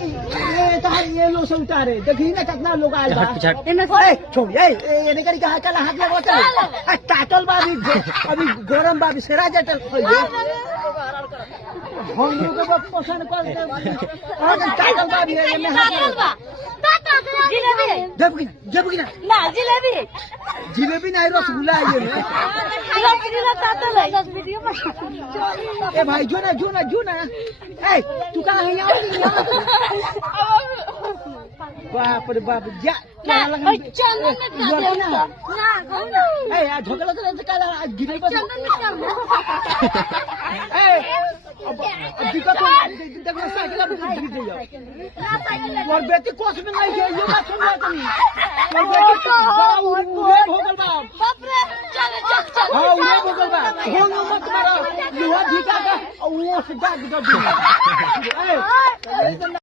ये लो से उतारे देखी ना कितना लोग आए बा छोड़ी ये करी कहा कल हाथ लगा चल टाटल बा अभी गरम बा सेरा जटल हम लोग को पसंद कर दे और टाटल बा भी है में हाथ जिलेबी जिलेबी ना जिलेबी जिलेबी नहीं रसगुल्ला है ये रसगुल्ला टाटल है ए भाई जो ना ए तू कहां है यहाँ बाप रे बाप जा ना चंदन में ना ए यार झोकला तो काला गिरे पर ए अब दिक्कत देखो साइकिल अब गिर जाओ और बेटी कोस में नहीं है ये बात सुन तुम और बेटी बड़ा उड़े भोगल बाप रे चल हां उड़े भोगल बा होंगे मत मारो ये ढीका का वो सीधा गिर ए